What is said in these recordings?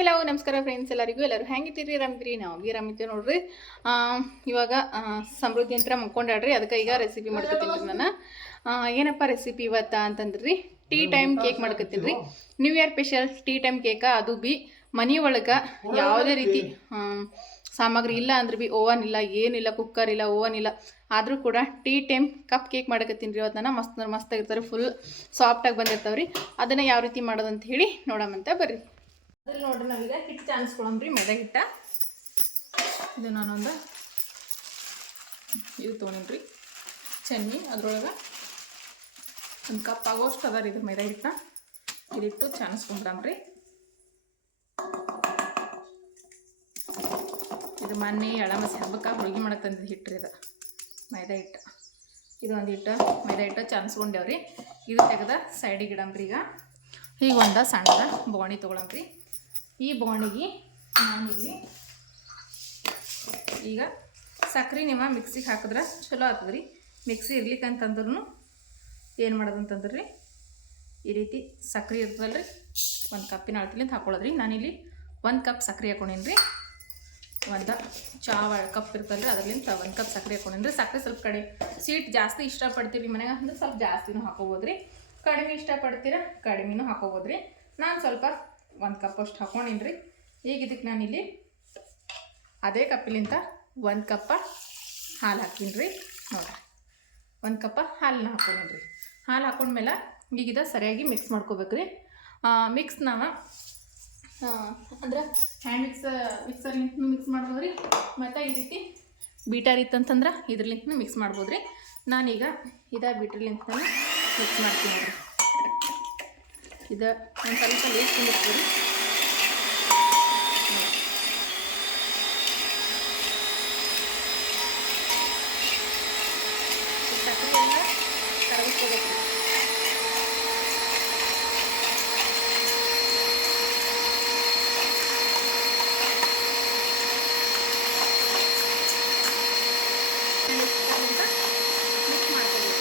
Hello ನಮಸ್ಕಾರ friends, ಎಲ್ಲರೂ ಹೆಂಗಿದ್ದೀರಿ? ಆರಾಮಿದ್ದೀರಿ? ನಾವು ಆರಾಮಿದ್ದೀವಿ ನೋಡ್ರಿ. ಇವಾಗ ಸಮೃದ್ಧಿ ಅಂತ ಮಕ್ಕೊಂಡಾಡ್ರಿ. ಅದಕ್ಕೆ ಈಗ ರೆಸಿಪಿ ಮಾಡ್ಕೊತೀನಿ ನಾನು. ಏನಪ್ಪ ರೆಸಿಪಿ ಇವತ್ತ ಅಂತಂದ್ರಿ, ಟೀ ಟೈಮ್ ಕೇಕ್ ಮಾಡ್ಕೊತೀನಿ ರೀ. New year special tea time cake. ಅದು ಬಿ ಮನೆ ಒಳಗೆ ಯಾವುದೇ ರೀತಿ ಸಾಮಗ್ರಿ ಇಲ್ಲ ಅಂದ್ರೆ ಬಿ ಓವನ್ ಇಲ್ಲ, ಏನಿಲ್ಲ, ಕುಕ್ಕರ್ ಇಲ್ಲ, ಓವನ್ ಇಲ್ಲ, ಆದರೂ ಕೂಡ ಟೀ ಟೈಮ್ ಕಪ್ ಕೇಕ್ ಮಾಡಕತ್ತೀನಿ ರೀ. ಇವತ್ತು ನಾನು ಮಸ್ತ್ ಆಗಿರ್ತಾರೆ, ಫುಲ್ ಸಾಫ್ಟಾಗಿ ಬಂದಿರ್ತಾವ್ರಿ. ಅದನ್ನು ಯಾವ ರೀತಿ ಮಾಡೋದಂತ ಹೇಳಿ ನೋಡೋಣಂತ ಬರ್ರಿ. ಅದ್ರಲ್ಲಿ ನೋಡ್ರಿ, ನಾವೀಗ ಹಿಟ್ಟು ಚಾನ್ಸ್ಕೊಳಮ್ರಿ. ಮೈದಾ ಹಿಟ್ಟ ಇದು ನಾನೊಂದು ಇದು ತೊಗೊಂಡ್ರಿ ಚೆನ್ನಿ. ಅದ್ರೊಳಗೆ ಒಂದು ಕಪ್ ಆಗೋಷ್ಟು ಅದ ರೀ ಇದು ಮೈದಾ ಹಿಟ್ಟನ್ನ. ಇದಿಟ್ಟು ಚಾನ್ಸ್ಕೊಂಡ್ರಿ. ಇದು ಮೊನ್ನೆ ಎಳಮಸಿ ಹಬ್ಬಕ್ಕೆ ಹೋಳಿಗೆ ಮಾಡಕ್ಕೆ ತಂದಿದ್ದು ಹಿಟ್ಟು ರೀ. ಇದು ಮೈದಾ ಹಿಟ್ಟು. ಇದು ಒಂದು ಹಿಟ್ಟು ಮೈದಾ ಹಿಟ್ಟು ಚಾನ್ಸ್ಕೊಂಡೇವ್ರಿ. ಇದು ತೆಗೆದ ಸೈಡಿಗೆ ಇಡಮ್ರಿ. ಈಗ ಒಂದು ಸಣ್ಣದ ಬೋಣಿ ತೊಗೊಳಮ್ರಿ. ಈ ಬೋಣಿಗೆ ನಾನಿಲ್ಲಿ ಈಗ ಸಕ್ರೆ ನಿಮ್ಮ ಮಿಕ್ಸಿಗೆ ಹಾಕಿದ್ರೆ ಚಲೋ ಆಗ್ತದ್ರಿ. ಮಿಕ್ಸಿ ಇರ್ಲಿಕ್ಕಂತಂದ್ರೂ ಏನು ಮಾಡೋದಂತಂದ್ರಿ, ಈ ರೀತಿ ಸಕ್ರೆ ಇರ್ತದಲ್ರಿ, ಒಂದು ಕಪ್ಪಿನ ಅಳತಿಲಿಂದ ಹಾಕೊಳ್ಳೋದ್ರಿ. ನಾನಿಲ್ಲಿ 1 ಕಪ್ ಸಕ್ರೆ ಹಾಕೊಂಡೇನ್ರಿ. ಒಂದು ಚಾವ ಕಪ್ ಇರ್ತಲ್ರಿ, ಅದರಲ್ಲಿಂದ 1 ಕಪ್ ಸಕ್ರೆ ಹಾಕೊಂಡೇನ್ರಿ. ಸಕ್ರೆ ಸ್ವಲ್ಪ ಕಡೆ ಸ್ವೀಟ್ ಜಾಸ್ತಿ ಇಷ್ಟಪಡ್ತೀರಿ ಮನೆಗೆ ಅಂದ್ರೆ ಸ್ವಲ್ಪ ಜಾಸ್ತಿನೂ ಹಾಕೋಬೋದ್ರಿ. ಕಡಿಮೆ ಇಷ್ಟಪಡ್ತೀರ ಕಡಿಮೆನೂ ಹಾಕೋಬೋದ್ರಿ. ನಾನು ಸ್ವಲ್ಪ 1 ಕಪ್ ಅಷ್ಟು ಹಾಕೊಂಡೀನಿ. ಈಗ ಇದಕ್ಕೆ ನಾನಿಲ್ಲಿ ಅದೇ ಕಪ್ಪಿಲಿಂದ 1 ಕಪ್ ಹಾಲು ಹಾಕೀನಿ ರೀ. ನೋಡಿರಿ, 1 ಕಪ್ ಹಾಲನ್ನ ಹಾಕೊಂಡೀನಿ. ಹಾಲು ಹಾಕೊಂಡ್ಮೇಲೆ ಈಗಿದ ಸರಿಯಾಗಿ ಮಿಕ್ಸ್ ಮಾಡ್ಕೋಬೇಕ್ರಿ. ಮಿಕ್ಸ್ ನಾವು ಅಂದ್ರೆ ಹ್ಯಾಂಡ್ ಮಿಕ್ಸರ್ಲಿಂತ ಮಿಕ್ಸ್ ಮಾಡ್ಬೋದ್ರಿ. ಮತ್ತು ಈ ರೀತಿ ಬೀಟರ್ ಇತ್ತಂತಂದ್ರೆ ಇದ್ರಲಿಂತ ಮಿಕ್ಸ್ ಮಾಡ್ಬೋದ್ರಿ. ನಾನೀಗ ಬೀಟರ್ಲಿಂತ ಮಿಕ್ಸ್ ಮಾಡ್ತೀನಿ ರೀ. ಇದು ಒಂದು ಸ್ವಲ್ಪ ಲೇಟ್ ತುಂಬಿರ್ತೀವಿ. ಸಕ್ಕರೆಯಿಂದ ಕರಗಿಸ್ಕೋಬೇಕು. ಮಿಕ್ಸ್ ಮಾಡ್ಕೋಬೇಕು.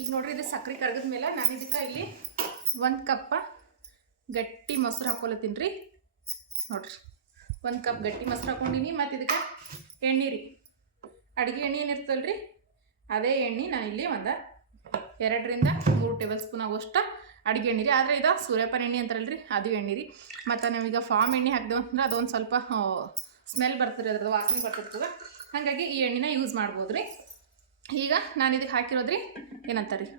ಈಗ ನೋಡ್ರಿ, ಇದು ಸಕ್ಕರೆ ಕರಗಿದ ಮೇಲೆ ನಾನು ಇದಕ್ಕೆ ಇಲ್ಲಿ 1 ಕಪ್ ಗಟ್ಟಿ ಮೊಸರು ಹಾಕೊಳತ್ತೀನಿ ರೀ. ನೋಡ್ರಿ, 1 ಕಪ್ ಗಟ್ಟಿ ಮೊಸರು ಹಾಕೊಂಡಿನಿ. ಮತ್ತು ಇದಕ್ಕೆ ಎಣ್ಣೆ ರೀ, ಅಡುಗೆ ಎಣ್ಣೆ ಏನಿರ್ತಲ್ಲ ರೀ, ಅದೇ ಎಣ್ಣೆ ನಾನಿಲ್ಲಿ ಒಂದು 2 ರಿಂದ 3 ಟೇಬಲ್ ಸ್ಪೂನ್ ಆಗೋಷ್ಟು ಅಡುಗೆ ಎಣ್ಣೆ ರೀ. ಆದರೆ ಇದು ಸೂರ್ಯಪಾನ ಎಣ್ಣೆ ಅಂತಾರಲ್ಲ ರೀ, ಅದು ಎಣ್ಣೆ ರೀ. ಮತ್ತು ನಾವೀಗ ಫಾರ್ಮ್ ಎಣ್ಣೆ ಹಾಕಿದೆವು ಅಂದ್ರೆ ಅದೊಂದು ಸ್ವಲ್ಪ ಸ್ಮೆಲ್ ಬರ್ತದೆ, ಅದ್ರದ್ದು ವಾಸನೆ ಬರ್ತಿರ್ತದೆ. ಹಾಗಾಗಿ ಈ ಎಣ್ಣೆನ ಯೂಸ್ ಮಾಡ್ಬೋದು ರೀ. ಈಗ ನಾನು ಇದಕ್ಕೆ ಹಾಕಿರೋದ್ರಿ ಏನಂತಾರೆ ರೀ,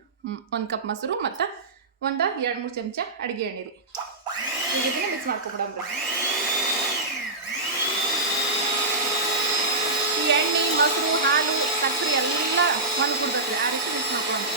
1 ಕಪ್ ಮೊಸರು ಮತ್ತು ಒಂದು 2-3 ಚಮಚ ಅಡುಗೆ ಎಣ್ಣೆ ರೀ. ಈಗ ಇದನ್ನು ಮಿಕ್ಸ್ ಮಾಡ್ಕೊಬಿಡಮ್ರಿ. ಈ ಎಣ್ಣೆ, ಮೊಸರು, ಹಾಲು, ಸಕ್ಕರೆ ಎಲ್ಲ ಒಂದು ಕುಡ್ಬೇಕು ರೀ. ಆ ರೀತಿ ಮಿಕ್ಸ್ ಮಾಡ್ಕೊಳಂತ.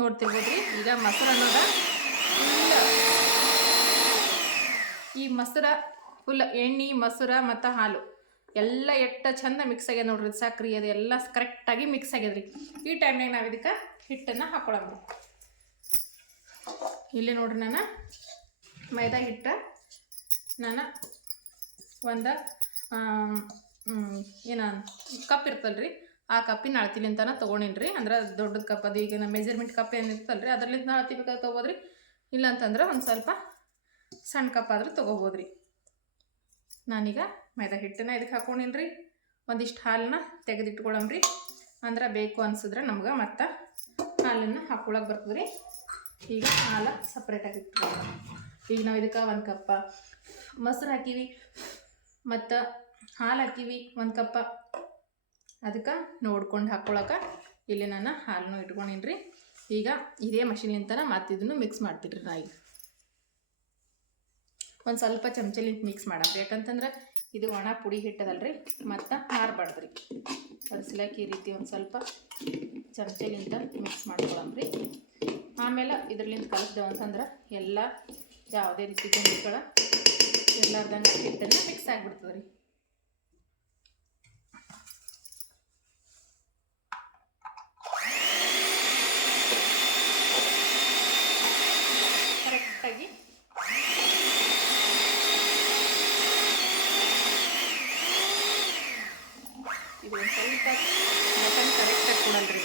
ನೋಡ್ತಿರ್ಬೋದ್ರಿ, ಈಗ ಮೊಸರು ಅನ್ನೋದ ಈ ಮೊಸರು ಫುಲ್ ಎಣ್ಣೆ, ಮೊಸರು ಮತ್ತು ಹಾಲು ಎಲ್ಲ ಎಷ್ಟು ಚಂದ ಮಿಕ್ಸ್ ಆಗ್ಯದ ನೋಡ್ರಿ. ಸಕ್ರೆ ಅದೆಲ್ಲ ಕರೆಕ್ಟಾಗಿ ಮಿಕ್ಸ್ ಆಗ್ಯದ್ರಿ. ಈ ಟೈಮ್ನಾಗ ನಾವು ಇದಕ್ಕೆ ಹಿಟ್ಟನ್ನು ಹಾಕೊಳ್ಳೋದು. ಇಲ್ಲಿ ನೋಡ್ರಿ, ನಾನು ಮೈದಾ ಹಿಟ್ಟು ನಾನು ಒಂದು ಏನು ಕಪ್ ಇರ್ತಲ್ರಿ, ಆ ಕಪ್ಪಿನ ಅಳತಿಲಿಂತ ತೊಗೊಂಡಿನಿ ರೀ. ಅಂದ್ರೆ ದೊಡ್ಡದು ಕಪ್, ಅದು ಈಗ ನಮ್ಮ ಮೆಜರ್ಮೆಂಟ್ ಕಪ್ ಏನಿರ್ತಲ್ಲ ರೀ, ಅದರಲ್ಲಿಂದ ಅಳತಿ ಬೇಕಾದ್ರೆ ತೊಗೋದ್ರಿ. ಇಲ್ಲಾಂತಂದ್ರೆ ಒಂದು ಸ್ವಲ್ಪ ಸಣ್ಣ ಕಪ್ ಆದರೂ ತೊಗೋಬೋದು ರೀ. ನಾನೀಗ ಮೈದಾ ಹಿಟ್ಟನ್ನ ಇದಕ್ಕೆ ಹಾಕೊಂಡಿನಿ ರೀ. ಒಂದಿಷ್ಟು ಹಾಲನ್ನ ತೆಗೆದಿಟ್ಕೊಳ್ಳಮ್ರಿ. ಅಂದ್ರೆ ಬೇಕು ಅನ್ಸಿದ್ರೆ ನಮ್ಗೆ ಮತ್ತು ಹಾಲನ್ನು ಹಾಕ್ಕೊಳಕ್ಕೆ ಬರ್ತದೆ ರೀ. ಈಗ ಹಾಲು ಸಪ್ರೇಟಾಗಿ ಇಟ್ಕೊಳ್ಳೋಣ. ಈಗ ನಾವು ಇದಕ್ಕೆ 1 ಕಪ್ಪ ಮೊಸರು ಹಾಕೀವಿ ಮತ್ತು ಹಾಲು ಹಾಕೀವಿ 1 ಕಪ್ಪ. ಅದಕ್ಕೆ ನೋಡ್ಕೊಂಡು ಹಾಕ್ಕೊಳಕ್ಕೆ ಇಲ್ಲಿ ನಾನು ಹಾಲನ್ನು ಇಟ್ಕೊಂಡಿನಿ ರೀ. ಈಗ ಇದೇ ಮಷಿನ್ಲಿಂತ ಮತ್ತು ಇದನ್ನು ಮಿಕ್ಸ್ ಮಾಡ್ತೀನಿ ರೀ. ನಾ ಈಗ ಒಂದು ಸ್ವಲ್ಪ ಚಮಚಲಿಂತ ಮಿಕ್ಸ್ ಮಾಡಮ್ರಿ. ಯಾಕಂತಂದ್ರೆ ಇದು ಒಣ ಪುಡಿ ಹಿಟ್ಟದಲ್ರಿ, ಮತ್ತು ಹಾರಬಾರ್ದು ರೀ. ಅದ್ಸಲಾಕಿ ಈ ರೀತಿ ಒಂದು ಸ್ವಲ್ಪ ಚಮಚಲಿಂತ ಮಿಕ್ಸ್ ಮಾಡ್ಕೊಳಮ್ರಿ. ಆಮೇಲೆ ಇದ್ರಲಿಂದ ಕಲಿಸ್ದೇವು ಅಂತಂದ್ರೆ ಎಲ್ಲ ಯಾವುದೇ ರೀತಿ ಗುಂಡಿಗಳ ಎಲ್ಲಾರ್ದಂಗೆ ಹಿಟ್ಟನ್ನು ಮಿಕ್ಸ್ ಆಗಿಬಿಡ್ತದೆ ರೀ. ಕರೆಕ್ಟಾಗಿ ಇದು ಒಂದು ಸ್ವಲ್ಪ ಬಟನ್ ಕರೆಕ್ಟಾಗಿ ಕೊಡಲ್ರಿ.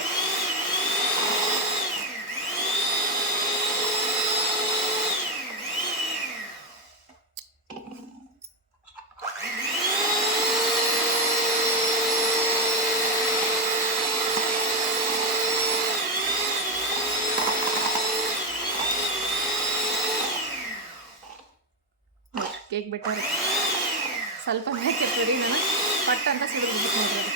ಕೇಕ್ ಬೆಟರ್ ಸ್ವಲ್ಪ ಹಾಕಿರ್ತೀವಿ ರೀ. ನಾನು ಪಟ್ಟ ಅಂತ ಸಿಡಿದು ನೋಡ್ರಿ.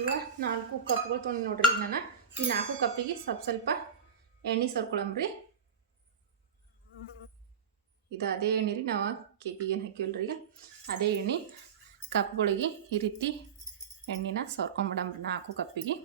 ಈಗ 4 ಕಪ್ಗಳು ತೊಗೊಂಡು ನೋಡ್ರಿ. ನಾನು ಈ 4 ಕಪ್ಪಿಗೆ ಸ್ವಲ್ಪ ಎಣ್ಣೆ ಸರ್ಕೊಳಮ್ರಿ. ಇದು ಅದೇ ಎಣ್ಣೆ ರೀ, ನಾವು ಕೇಕಿಗೆ ಏನು ಹಾಕಿವಲ್ರಿ. ಈಗ ಅದೇ ಎಣ್ಣೆ ಕಪ್ಗಳಿಗೆ ಈ ರೀತಿ ಎಣ್ಣೆನ ಸರ್ಕೊಂಬಿಡಮ್ರಿ 4 ಕಪ್ಪಿಗೆ.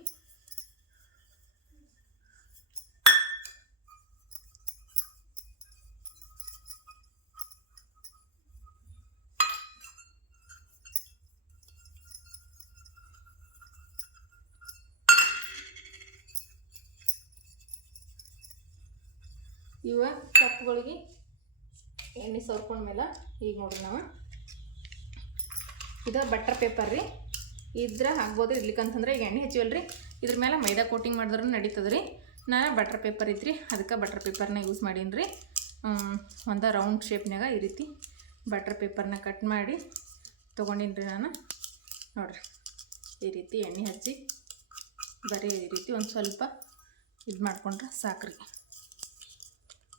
ಇವ ಕಪ್ಗಳಿಗೆ ಎಣ್ಣೆ ಸೋರ್ಕೊಂಡ್ಮೇಲೆ ಈಗ ನೋಡ್ರಿ ನಾವು ಇದು ಬಟರ್ ಪೇಪರ್ ರೀ. ಇದ್ರ ಹಾಕ್ಬೋದು ಇಡ್ಲಿಕ್ಕಂತಂದ್ರೆ ಈಗ ಎಣ್ಣೆ ಹಚ್ಚಿವಲ್ರಿ, ಇದ್ರ ಮೇಲೆ ಮೈದಾ ಕೋಟಿಂಗ್ ಮಾಡಿದ್ರೂ ನಡೀತದೆ ರೀ. ನಾನು ಬಟರ್ ಪೇಪರ್ ಇತ್ತು ರೀ, ಅದಕ್ಕೆ ಬಟರ್ ಪೇಪರ್ನ ಯೂಸ್ ಮಾಡೀನಿ ರೀ. ಒಂದು ರೌಂಡ್ ಶೇಪ್ನಾಗ ಈ ರೀತಿ ಬಟರ್ ಪೇಪರ್ನ ಕಟ್ ಮಾಡಿ ತೊಗೊಂಡಿನಿ ರೀ ನಾನು. ನೋಡಿರಿ ಈ ರೀತಿ ಎಣ್ಣೆ ಹಚ್ಚಿ ಬರೀ ಈ ರೀತಿ ಒಂದು ಸ್ವಲ್ಪ ಇದು ಮಾಡ್ಕೊಂಡ್ರೆ ಸಾಕ್ರಿ.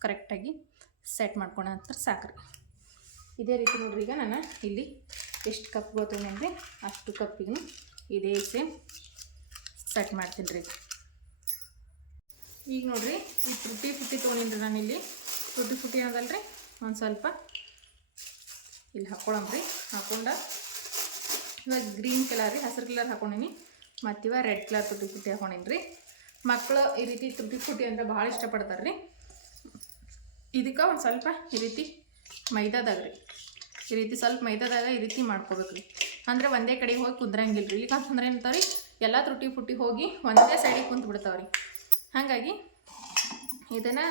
ಕರೆಕ್ಟಾಗಿ ಸೆಟ್ ಮಾಡ್ಕೊಂಡ ನಂತರ ಸಾಕ್ರಿ. ಇದೇ ರೀತಿ ನೋಡ್ರಿ. ಈಗ ನಾನು ಇಲ್ಲಿ ಎಷ್ಟು ಕಪ್ಗಳು ತೊಗೊಂಡ್ರಿ ಅಷ್ಟು ಕಪ್ಪಿಗೂ ಇದೇ ಸೇಮ್ ಸೆಟ್ ಮಾಡ್ತೀನಿ ರೀ. ಈಗ ನೋಡ್ರಿ ಈ ಟುಟ್ಟಿ ಫುಟ್ಟಿ ತೊಗೊಂಡಿನಿ ನಾನು. ಇಲ್ಲಿ ಟುಟ್ಟಿ ಫುಟ್ಟಿ ಅನ್ನೋದಲ್ರಿ ಒಂದು ಸ್ವಲ್ಪ ಇಲ್ಲಿ ಹಾಕ್ಕೊಳಮ್ರಿ. ಹಾಕ್ಕೊಂಡು ಇವಾಗ ಗ್ರೀನ್ ಕಲರ್ ರೀ, ಹಸಿರು ಕಲರ್ ಹಾಕ್ಕೊಂಡಿನಿ. ಮತ್ತು ಇವಾಗ ರೆಡ್ ಕಲರ್ ಟುಟ್ಟಿ ಫುಟ್ಟಿ ಹಾಕ್ಕೊಂಡಿನಿ ರೀ. ಮಕ್ಕಳು ಈ ರೀತಿ ಟುಟ್ಟಿ ಫುಟ್ಟಿ ಅಂದರೆ ಭಾಳ ಇಷ್ಟಪಡ್ತಾರೆ ರೀ. ಇದಕ್ಕೆ ಒಂದು ಸ್ವಲ್ಪ ಈ ರೀತಿ ಮೈದಾದಾಗ ರೀ, ಈ ರೀತಿ ಸ್ವಲ್ಪ ಮೈದಾದಾಗ ಈ ರೀತಿ ಮಾಡ್ಕೋಬೇಕು ರೀ. ಅಂದರೆ ಒಂದೇ ಕಡೆ ಹೋಗಿ ಕುಂದ್ರಂಗಿಲ್ಲ ರೀ. ಇಲ್ಲಿಕಂತಂದ್ರೆ ಏನಂತಾವೆ ರೀ, ಎಲ್ಲ ತುಟ್ಟಿ ಫುಟ್ಟಿ ಹೋಗಿ ಒಂದೇ ಸೈಡಿಗೆ ಕುಂತು ಬಿಡ್ತಾವೆ ರೀ. ಹಾಗಾಗಿ ಇದನ್ನು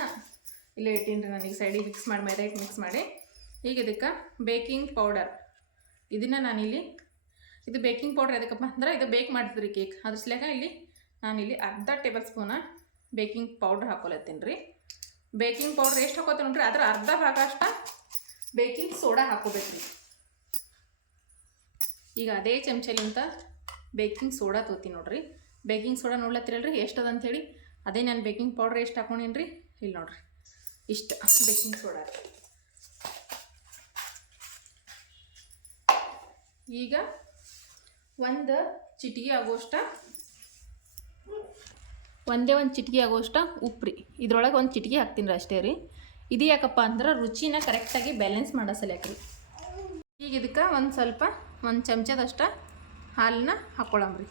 ಇಲ್ಲೇ ಇಟ್ಟೀನಿ ರೀ ನನಗೆ ಸೈಡಿಗೆ ಮಿಕ್ಸ್ ಮಾಡಿ, ಮೈದಾ ಹಿಟ್ಟು ಮಿಕ್ಸ್ ಮಾಡಿ. ಈಗ ಇದಕ್ಕೆ ಬೇಕಿಂಗ್ ಪೌಡರ್ ಇದನ್ನು ನಾನಿಲ್ಲಿ, ಇದು ಬೇಕಿಂಗ್ ಪೌಡ್ರ್ ಎದಕ್ಕಪ್ಪ ಅಂದ್ರೆ ಇದು ಬೇಕ್ ಮಾಡ್ತೀರಿ ಕೇಕ್. ಅದ್ರ ಸಲಗ ಇಲ್ಲಿ ನಾನಿಲ್ಲಿ ಅರ್ಧ ಟೇಬಲ್ ಸ್ಪೂನ ಬೇಕಿಂಗ್ ಪೌಡ್ರ್ ಹಾಕೊಲತ್ತೀನಿ ರೀ. ಬೇಕಿಂಗ್ ಪೌಡ್ರ್ ಎಷ್ಟು ಹಾಕೋತೀನಿ ನೋಡ್ರಿ, ಅದ್ರ ಅರ್ಧ ಭಾಗ ಅಷ್ಟ ಬೇಕಿಂಗ್ ಸೋಡಾ ಹಾಕೋಬೇಕು ರೀ. ಈಗ ಅದೇ ಚಮಚಲಿಂತ ಬೇಕಿಂಗ್ ಸೋಡಾ ತೊಗೋತೀನಿ ನೋಡ್ರಿ. ಬೇಕಿಂಗ್ ಸೋಡಾ ನೋಡ್ಲತ್ತಿರಲ್ರಿ ಎಷ್ಟು ಅದ ಅಂಥೇಳಿ, ಅದೇ ನಾನು ಬೇಕಿಂಗ್ ಪೌಡ್ರ್ ಎಷ್ಟು ಹಾಕೊಂಡೇನಿ ರೀ. ಇಲ್ಲಿ ನೋಡ್ರಿ ಇಷ್ಟು ಬೇಕಿಂಗ್ ಸೋಡಾ. ಈಗ ಒಂದು ಚಿಟಿಕೆ ಆಗೋಷ್ಟ, ಒಂದೇ ಒಂದು ಚಿಟಿಕೆ ಆಗೋಷ್ಟ ಉಪ್ಪು ರೀ. ಇದ್ರೊಳಗೆ ಒಂದು ಚಿಟಿಕೆ ಹಾಕ್ತೀನಿ ರೀ ಅಷ್ಟೇ ರೀ. ಇದು ಯಾಕಪ್ಪ ಅಂದ್ರೆ ರುಚಿನ ಕರೆಕ್ಟಾಗಿ ಬ್ಯಾಲೆನ್ಸ್ ಮಾಡೋ ಸಲಕ್ಕೆ ರೀ. ಈಗ ಇದಕ್ಕೆ ಒಂದು ಸ್ವಲ್ಪ ಒಂದು ಚಮಚದಷ್ಟ ಹಾಲನ್ನ ಹಾಕ್ಕೊಳಮ್ರಿ.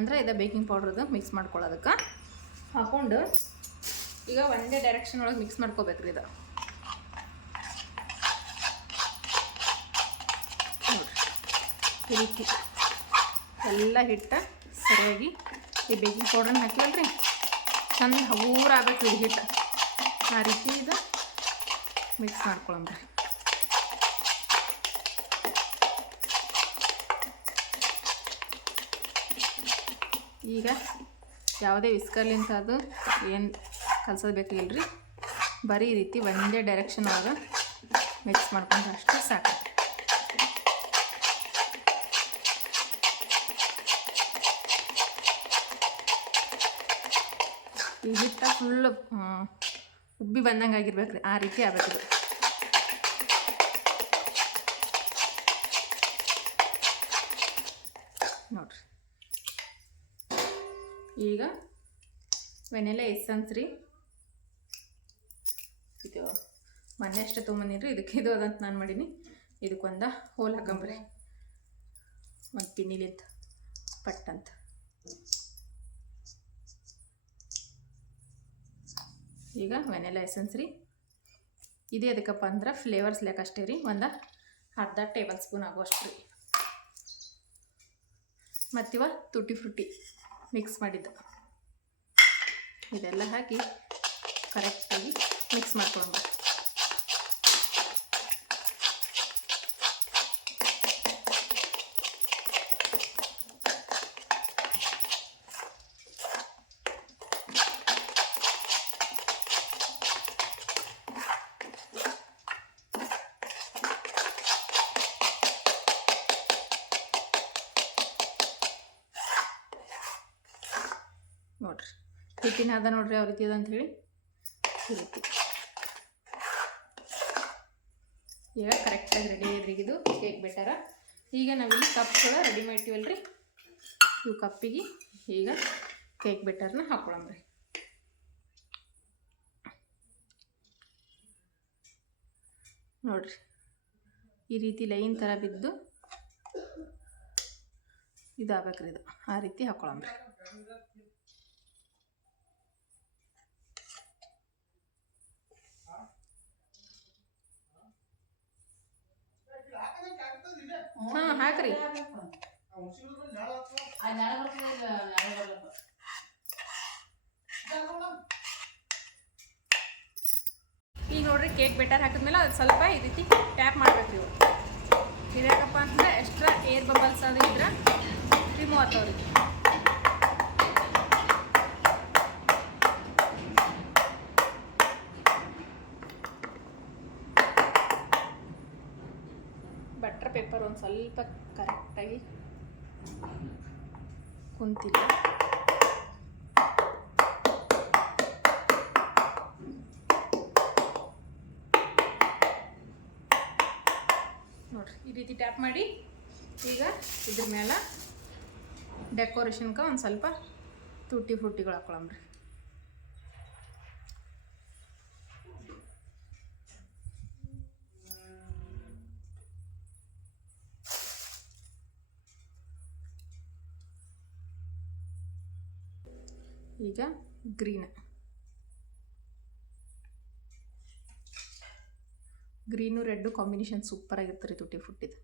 ಅಂದ್ರೆ ಇದು ಬೇಕಿಂಗ್ ಪೌಡ್ರದ್ದು ಮಿಕ್ಸ್ ಮಾಡ್ಕೊಳ್ಳೋದಕ್ಕೆ ಹಾಕ್ಕೊಂಡು ಈಗ ಒಂದೇ ಡೈರೆಕ್ಷನ್ ಒಳಗೆ ಮಿಕ್ಸ್ ಮಾಡ್ಕೋಬೇಕ್ರಿ. ಇದು ಈ ರೀತಿ ಎಲ್ಲ ಹಿಟ್ಟು ಸರಿಯಾಗಿ ಈ ಬೇಕಿಂಗ್ ಪೌಡ್ರನ್ನ ಹಾಕಿವಲ್ರಿ ಚಂದ ಹಗೂರ ಆಗಬೇಕು ಇದು ಹಿಟ್ಟು. ಆ ರೀತಿ ಇದು ಮಿಕ್ಸ್ ಮಾಡ್ಕೊಳ್ಳೋಣ್ರಿ. ಈಗ ಯಾವುದೇ ವಿಸ್ಕರ್ಲಿಂತ ಅದು ಏನು ಕಲ್ಸೋದು ಬೇಕಾಗಿಲ್ರಿ, ಬರೀ ಈ ರೀತಿ ಒಂದೇ ಡೈರೆಕ್ಷನ್ ಒಳಗೆ ಮಿಕ್ಸ್ ಮಾಡ್ಕೊಂಡ್ರೆ ಅಷ್ಟು ಸಾಕು. ಈ ಹಿಟ್ಟು ಫುಲ್ಲು ಉಬ್ಬಿ ಬಂದಂಗೆ ಆಗಿರ್ಬೇಕು ರೀ, ಆ ರೀತಿ ಆಗಬೇಕು. ನೋಡ್ರಿ ಈಗ ವೆನಿಲಾ ಎಸೆನ್ಸ್ ರೀ, ಇದು ಮೊನ್ನೆ ಅಷ್ಟೇ ತೊಗೊಂಬಂದಿನಿ ರೀ. ಇದಕ್ಕೆ ಇದು ಅದಂತ ನಾನು ಮಾಡೀನಿ. ಇದಕ್ಕೊಂದು ಹೋಲ್ ಹಾಕಂಬ್ರಿ, ಒಂದು ಪಿನ್ನಿಲಿಂದ ಪಟ್ ಅಂತ. ಈಗ ವೆನಿಲಾ ಎಸೆನ್ಸ್ ರೀ, ಇದು ಎದಕ್ಕಪ್ಪ ಅಂದ್ರೆ ಫ್ಲೇವರ್ಸ್ ಲೆಕ್ಕಷ್ಟೇ ರೀ, ಒಂದು ಅರ್ಧ ಟೇಬಲ್ ಸ್ಪೂನ್ ಆಗುವಷ್ಟು ರೀ. ಮತ್ತಿವ ತುಟಿ ಫ್ರೂಟಿ ಮಿಕ್ಸ್ ಮಾಡಿದ್ದು ಇದೆಲ್ಲ ಹಾಕಿ ಕರೆಕ್ಟಾಗಿ ಮಿಕ್ಸ್ ಮಾಡ್ಕೊಳ್ಳೋಣ. ನೋಡ್ರಿ ಹಿಟ್ಟಿನ ಅದ ನೋಡ್ರಿ ಯಾವ ರೀತಿ ಅದ ಅಂಥೇಳಿ ಈ ರೀತಿ. ಈಗ ಕರೆಕ್ಟಾಗಿ ರೆಡಿ ಆಗಿದ್ರಿ ಇದು ಕೇಕ್ ಬೆಟರ. ಈಗ ನಾವಿಲ್ಲಿ ಕಪ್ಗಳು ರೆಡಿ ಮಾಡಿಟ್ಟಿವಲ್ರಿ, ಇವು ಕಪ್ಪಿಗೆ ಈಗ ಕೇಕ್ ಬೆಟರ್ನ ಹಾಕೊಳ್ಳೋಣ್ರಿ. ನೋಡ್ರಿ ಈ ರೀತಿ ಲೈನ್ ಥರ ಬಿದ್ದು ಇದಾಗಬೇಕ್ರಿ, ಇದು ಆ ರೀತಿ ಹಾಕೊಳ್ಳೋಣ್ರಿ. ಹಾಂ ಹಾಕ್ರಿ. ಈಗ ನೋಡ್ರಿ ಕೇಕ್ ಬೆಟರ್ ಹಾಕಿದ್ಮೇಲೆ ಅದು ಸ್ವಲ್ಪ ಈ ರೀತಿ ಟ್ಯಾಪ್ ಮಾಡ್ಬೇಕ್ರಿ. ಇವು ಇದ್ಯಾಕಪ್ಪ ಅಂದ್ರೆ ಎಕ್ಸ್ಟ್ರಾ ಏರ್ ಬಬಲ್ಸ್ ಅದು ಇದ್ರೆ ರಿಮೂವ್ ಆಗ್ತಾವ್ರಿ. ಬಟರ್ ಪೇಪರ್ ಒಂದು ಸ್ವಲ್ಪ ಕರೆಕ್ಟಾಗಿ ಕುಂತಿಲ್ಲ. ನೋಡ್ರಿ ಈ ರೀತಿ ಟ್ಯಾಪ್ ಮಾಡಿ ಈಗ ಇದ್ರ ಮೇಲೆ ಡೆಕೋರೇಷನ್ಗೆ ಒಂದು ಸ್ವಲ್ಪ ತುಟಿ ಫ್ರೂಟಿಗಳು ಹಾಕೊಳ್ಳೋಣ್ರಿ. ಈಗ ಗ್ರೀನು ರೆಡ್ಡು ಕಾಂಬಿನೇಷನ್ ಸೂಪರ್ ಆಗಿರುತ್ತೆ ರೀ ತುಟಿ ಫ್ರೂಟಿದು.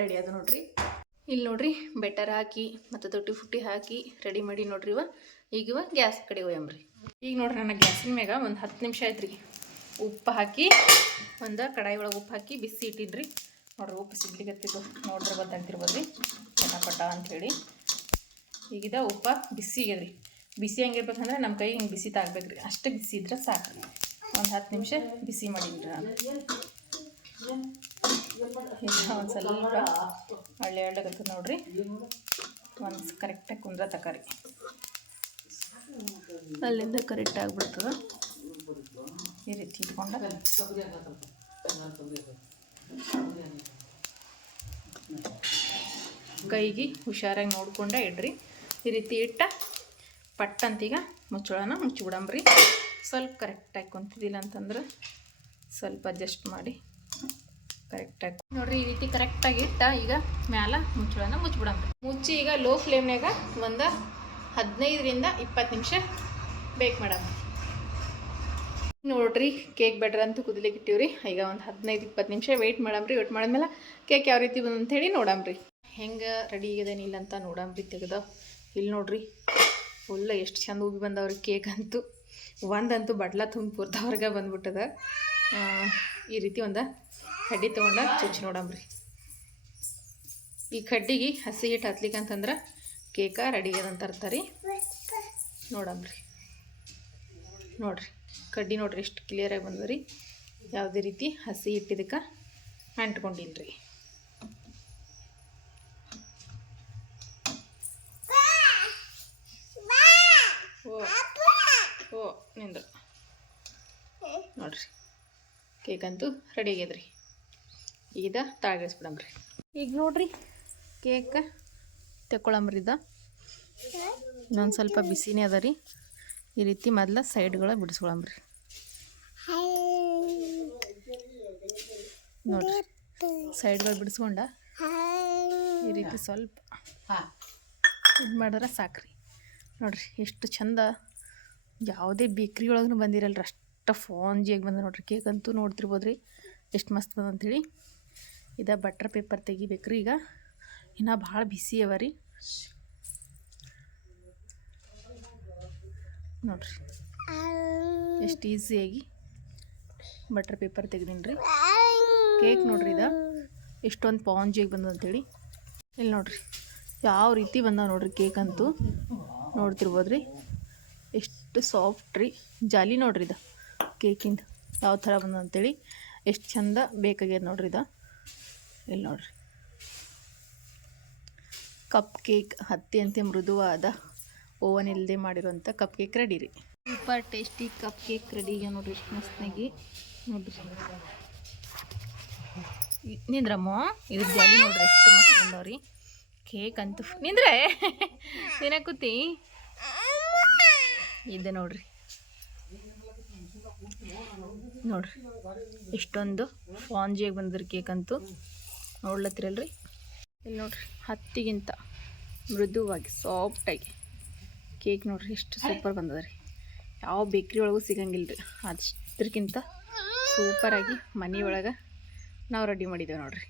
ರೆಡಿ ಅದು ನೋಡ್ರಿ. ಇಲ್ಲಿ ನೋಡ್ರಿ ಬೆಟರ್ ಹಾಕಿ ಮತ್ತು ತುಟಿ ಫ್ರೂಟಿ ಹಾಕಿ ರೆಡಿ ಮಾಡಿ ನೋಡ್ರಿ. ಈಗ ಗ್ಯಾಸ್ ಕಡೆ ಒಯ್ಯಂಬ್ರಿ. ಈಗ ನೋಡ್ರಿ ನನ್ನ ಗ್ಯಾಸಿನ ಮ್ಯಾಗ ಒಂದು 10 ನಿಮಿಷ ಆಯ್ತು ರೀ. ಉಪ್ಪು ಹಾಕಿ ಒಂದು ಕಡಾಯಿ ಒಳಗೆ ಉಪ್ಪು ಹಾಕಿ ಬಿಸಿ ಇಟ್ಟಿದ್ರಿ. ನೋಡ್ರಿ ಉಪ್ಪು ಸಿಗ್ಲಿಕ್ಕತ್ತಿದ್ದು ನೋಡ್ರಿ ಗೊತ್ತಾಗ್ತಿರ್ಬೋದು ರೀ ಪಟ ಅಂಥೇಳಿ. ಈಗಿದ ಉಪ್ಪ ಬಿಸಿ ಆಗ್ಯದ್ರಿ. ಬಿಸಿ ಹಂಗಿರ್ಬೇಕಂದ್ರೆ ನಮ್ಮ ಕೈ ಹಿಂಗೆ ಬಿಸಿ ತಾಗ್ಬೇಕ್ರಿ, ಅಷ್ಟು ಬಿಸಿ ಇದ್ರೆ ಸಾಕು. ಒಂದು 10 ನಿಮಿಷ ಬಿಸಿ ಮಾಡಿದ್ರಿ ನಾನು. ಒಂದು ಸ್ವಲ್ಪ ಹಳ್ಳಿ ನೋಡ್ರಿ, ಒಂದು ಕರೆಕ್ಟಾಗಿ ಕುಂದ್ರ ತಕಾರಿ ಅಲ್ಲಿಂದ ಕರೆಕ್ಟ್ ಆಗಿಬಿಡ್ತದೆ. ಈ ರೀತಿ ಇಟ್ಕೊಂಡ ಕೈಗೆ ಹುಷಾರಾಗಿ ನೋಡ್ಕೊಂಡ ಇಡ್ರಿ. ಈ ರೀತಿ ಇಟ್ಟ ಪಟ್ಟಂತೀಗ ಮುಚ್ಚಳನ ಮುಚ್ಚಿಬಿಡಂಬ್ರಿ. ಸ್ವಲ್ಪ ಕರೆಕ್ಟಾಗಿ ಕುಂತಿದ್ದಿಲ್ಲ ಅಂತಂದ್ರೆ ಸ್ವಲ್ಪ ಅಡ್ಜಸ್ಟ್ ಮಾಡಿ ಕರೆಕ್ಟಾಗಿ ನೋಡ್ರಿ. ಈ ರೀತಿ ಕರೆಕ್ಟಾಗಿ ಇಟ್ಟ ಈಗ ಮ್ಯಾಲ ಮುಚ್ಚಳನ ಮುಚ್ಚಿಬಿಡಂಬ್ರಿ. ಮುಚ್ಚಿ ಈಗ ಲೋ ಫ್ಲೇಮ್ನಾಗ ಒಂದು 15ರಿಂದ 20 ನಿಮಿಷ ಬೇಕ್ ಮೇಡಮ್. ನೋಡ್ರಿ ಕೇಕ್ ಬ್ಯಾಟರ್ ಅಂತೂ ಕುದಿಲಿಕ್ಕೆ ಇಟ್ಟಿವ್ರಿ. ಈಗ ಒಂದು 15-20 ನಿಮಿಷ ವೆಯ್ಟ್ ಮಾಡಮ್ರಿ. ವೆಯ್ಟ್ ಮಾಡಿದ್ಮೇಲೆ ಕೇಕ್ ಯಾವ ರೀತಿ ಬಂದು ಅಂಥೇಳಿ ನೋಡಮ್ರಿ. ಹೆಂಗೆ ರೆಡಿ ಆಗಿದೇನಿಲ್ಲ ಅಂತ ನೋಡಮ್ರಿ. ತೆಗೆದ ಇಲ್ಲಿ ನೋಡ್ರಿ ಫುಲ್ಲ ಎಷ್ಟು ಚಂದ ಉಬ್ಬಿ ಬಂದವ್ರಿ ಕೇಕ್ ಅಂತೂ. ಒಂದಂತೂ ಬಟ್ಲ ತುಂಬ ಪೂರ್ದವ್ರಿಗೆ ಬಂದ್ಬಿಟ್ಟದ. ಈ ರೀತಿ ಒಂದು ಕಡ್ಡಿ ತೊಗೊಂಡು ಚುಚ್ಚಿ ನೋಡಮ್ರಿ. ಈ ಕಡ್ಡಿಗೆ ಹಸಿ ಹಿಟ್ಟು ಹತ್ಲಿಕ್ಕೆ ಅಂತಂದ್ರೆ ಕೇಕ ರೆಡಿ ಆಗ್ಯದಂತ ಅರ್ಥ ರೀ. ನೋಡಮ್ರಿ. ನೋಡ್ರಿ ಕಡ್ಡಿ ನೋಡ್ರಿ ಎಷ್ಟು ಕ್ಲಿಯರಾಗಿ ಬಂದದ್ರಿ. ಯಾವುದೇ ರೀತಿ ಹಸಿ ಹಿಟ್ಟಿದಕ್ಕೆ ಅಂಟ್ಕೊಂಡಿಲ್ಲ ರೀ. ಓ ನಿಂದು ನೋಡ್ರಿ ಕೇಕ್ ಅಂತೂ ರೆಡಿ ಆಗ್ಯದ್ರಿ. ಈಗ ತಾಗಿಸ್ಬಿಡಮ್ರಿ. ಈಗ ನೋಡ್ರಿ ಕೇಕ್ ತೆಕ್ಕೊಳಮ್ರಿ. ಇನ್ನೊಂದು ಸ್ವಲ್ಪ ಬಿಸಿನೇ ಅದ ರೀ. ಈ ರೀತಿ ಮೊದಲ ಸೈಡ್ಗಳ ಬಿಡಿಸ್ಕೊಳಮ್ರಿ. ನೋಡ್ರಿ ಸೈಡ್ಗಳು ಬಿಡಿಸ್ಕೊಂಡ ಈ ರೀತಿ ಸ್ವಲ್ಪ ಇದು ಮಾಡಿದ್ರೆ ಸಾಕ್ರಿ. ನೋಡ್ರಿ ಎಷ್ಟು ಚಂದ, ಯಾವುದೇ ಬೇಕ್ರಿ ಒಳಗೂ ಬಂದಿರಲ್ರಿ ಅಷ್ಟು ಫಾಂಜಿಯಾಗಿ ಬಂದ ನೋಡ್ರಿ. ಕೇಕ್ ಅಂತೂ ನೋಡ್ತಿರ್ಬೋದು ರೀ ಎಷ್ಟು ಮಸ್ತ್ ಬಂದ ಅಂಥೇಳಿ. ಇದು ಬಟ್ರ್ ಪೇಪರ್ ತೆಗಿಬೇಕ್ರಿ. ಈಗ ಇನ್ನೂ ಭಾಳ ಬಿಸಿ ಅವ ರೀ. ನೋಡ್ರಿ ಎಷ್ಟು ಈಸಿಯಾಗಿ ಬಟ್ರ್ ಪೇಪರ್ ತೆಗ್ದೀನಿ ರೀ. ಕೇಕ್ ನೋಡ್ರಿ ಇದು ಎಷ್ಟೊಂದು ಪಾಂಜಿಯಾಗಿ ಬಂದು ಅಂಥೇಳಿ. ಇಲ್ಲಿ ನೋಡ್ರಿ ಯಾವ ರೀತಿ ಬಂದಾವ ನೋಡ್ರಿ ಕೇಕ್ ಅಂತೂ ನೋಡ್ತಿರ್ಬೋದು ರೀ. ಎಷ್ಟು ಸಾಫ್ಟ್ ರೀ, ಜಾಲಿ ನೋಡ್ರಿ ಇದು ಕೇಕಿಂದು ಯಾವ ಥರ ಬಂದ ಅಂಥೇಳಿ. ಎಷ್ಟು ಚಂದ ಬೇಕಾಗ್ಯದ ನೋಡ್ರಿ ಇದು. ಇಲ್ಲಿ ನೋಡ್ರಿ ಕಪ್ ಕೇಕ್ ಅತ್ಯಂತ ಮೃದುವಾದ ಓವನ್ ಇಲ್ಲದೆ ಮಾಡಿರೋಂಥ ಕಪ್ ಕೇಕ್ ರೆಡಿ ರೀ. Super tasty cup cake ready ಈಗ ನೋಡ್ರಿ ಎಷ್ಟು ಮಸ್ತ್ನಾಗಿ. ನೋಡ್ರಿ ನಿಂದ್ರಮ್ಮ ಇದ್ರ ಜಾಲಿ ನೋಡ್ರಿ ಎಷ್ಟು ಮಸ್ತ್ ಬಂದವ್ರಿ ಕೇಕ್ ಅಂತೂ. ನಿಂದ್ರೆ ತಿನ್ನಕೂತಿ ಇದೆ ನೋಡ್ರಿ. ನೋಡ್ರಿ ಎಷ್ಟೊಂದು ಸ್ಪಾಂಜಿಯಾಗಿ ಬಂದ್ರಿ ಕೇಕ್ ಅಂತೂ ನೋಡ್ಲತ್ತಿರಲ್ರಿ. ಇಲ್ಲಿ ನೋಡ್ರಿ ಹತ್ತಿಗಿಂತ ಮೃದುವಾಗಿ ಸಾಫ್ಟಾಗಿ ಕೇಕ್ ನೋಡ್ರಿ ಎಷ್ಟು ಸೂಪರ್ ಬಂದದ್ರಿ. ಯಾವ ಬೇಕ್ರಿ ಒಳಗೂ ಸಿಗಂಗಿಲ್ಲ ರೀ. ಅಷ್ಟಕ್ಕಿಂತ ಸೂಪರಾಗಿ ಮನೆ ಒಳಗೆ ನಾವು ರೆಡಿ ಮಾಡಿದ್ದೇವೆ ನೋಡ್ರಿ.